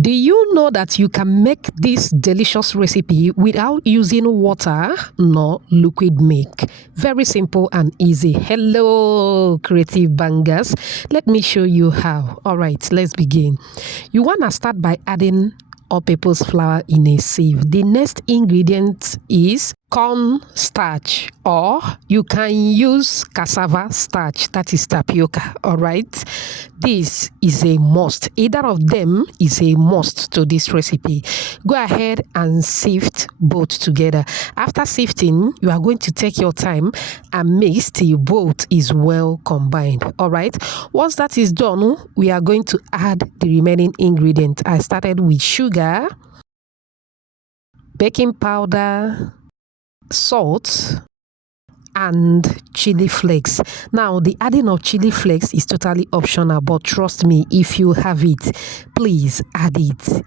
Do you know that you can make this delicious recipe without using water nor liquid milk? Very simple and easy. Hello, creative bangers. Let me show you how. All right, let's begin. You want to start by adding all-purpose flour in a sieve. The next ingredient is corn starch, or you can use cassava starch, that is tapioca. All right, this is a must. Either of them is a must to this recipe. Go ahead and sift both together. After sifting, you are going to take your time and mix till both is well combined. All right, once that is done, we are going to add the remaining ingredient. I started with sugar, baking powder, salt, and chili flakes. Now, the adding of chili flakes is totally optional, but trust me, if you have it, please add it.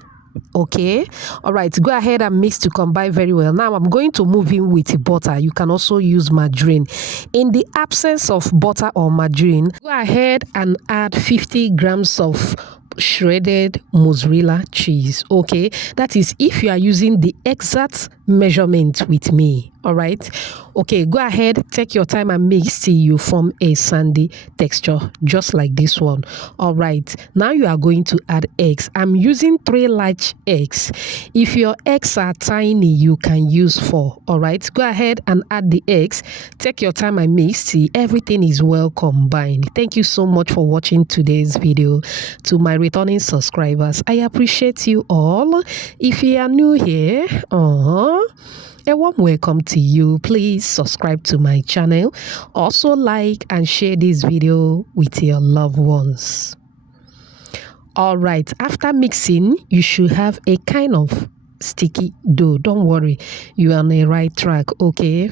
Okay, all right, go ahead and mix to combine very well. Now I'm going to move in with butter. You can also use margarine. In the absence of butter or margarine, go ahead and add 50 grams of shredded mozzarella cheese. Okay, that is if you are using the exact measurement with me. All right, okay, go ahead, take your time and mix till you form a sandy texture, just like this one. All right, now you are going to add eggs. I'm using 3 large eggs. If your eggs are tiny, you can use 4. All right, go ahead and add the eggs. Take your time and mix till everything is well combined. Thank you so much for watching today's video. To my returning subscribers, I appreciate you all. If you are new here, a warm welcome to you. Please subscribe to my channel. Also like and share this video with your loved ones. All right, after mixing, you should have a kind of sticky dough. Don't worry, you are on the right track. Okay,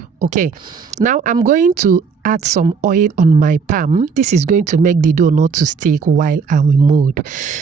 now I'm going to add some oil on my palm. This is going to make the dough not to stick while I will mold.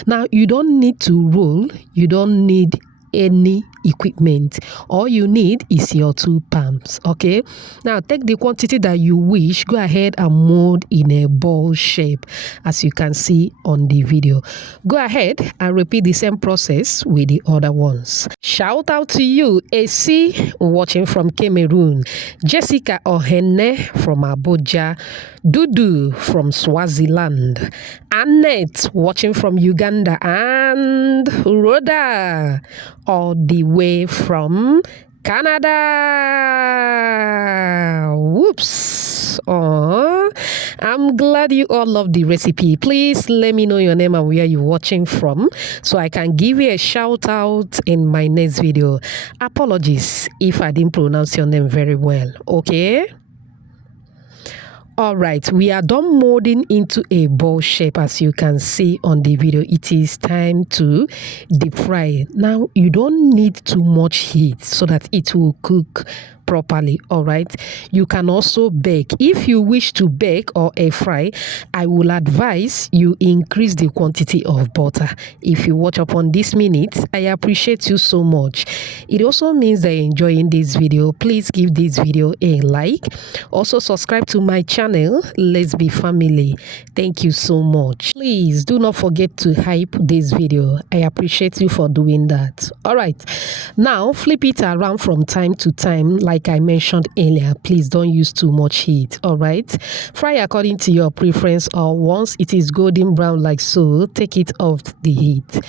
Now you don't need to roll, you don't need any equipment. All you need is your 2 palms. Okay, now take the quantity that you wish. Go ahead and mold in a ball shape, as you can see on the video. Go ahead and repeat the same process with the other ones. Shout out to you, AC watching from Cameroon, Jessica Ohene from Abuja, Dudu from Swaziland, Annette watching from Uganda, and Rhoda all the way from Canada. Whoops. I'm glad you all love the recipe. Please let me know your name and where you're watching from, so I can give you a shout out in my next video. Apologies if I didn't pronounce your name very well. Okay, all right, we are done molding into a ball shape, as you can see on the video. It is time to deep fry. Now you don't need too much heat so that it will cook properly. All right, you can also bake. If you wish to bake or air fry, I will advise you increase the quantity of butter. If you watch up on this minute, I appreciate you so much. It also means that you're enjoying this video. Please give this video a like. Also subscribe to my channel. Let's be family. Thank you so much. Please do not forget to hype this video. I appreciate you for doing that. All right, now flip it around from time to time. Like I mentioned earlier, please don't use too much heat. All right, fry according to your preference, or once it is golden brown like so, take it off the heat.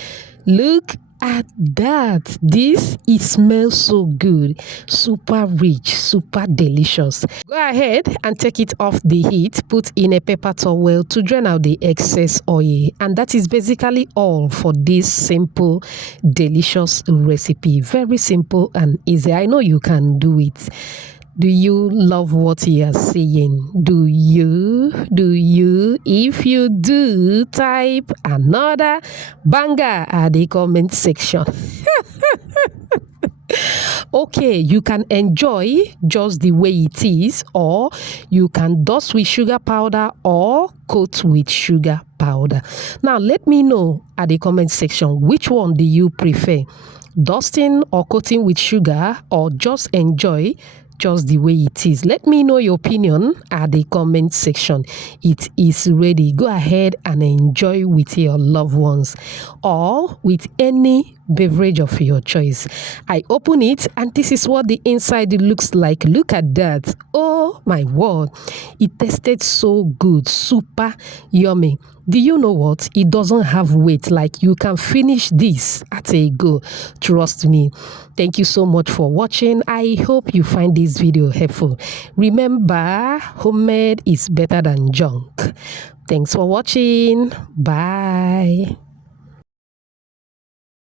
Look at that. It smells so good, super rich, super delicious. Go ahead and take it off the heat. Put in a paper towel to drain out the excess oil, and that is basically all for this simple delicious recipe. Very simple and easy. I know you can do it. Do you love what you are saying? Do you? If you do, type another banger at the comment section. Okay, you can enjoy just the way it is, or you can dust with sugar powder or coat with sugar powder. Now let me know at the comment section, which one do you prefer? Dusting or coating with sugar, or just enjoy just the way it is. Let me know your opinion at the comment section. It is ready. Go ahead and enjoy with your loved ones or with any beverage of your choice. I open it and this is what the inside looks like. Look at that. Oh my word. It tasted so good. Super yummy. Do you know what? It doesn't have weight. Like, you can finish this at a go. Trust me. Thank you so much for watching. I hope you find this video helpful. Remember, homemade is better than junk. Thanks for watching. Bye.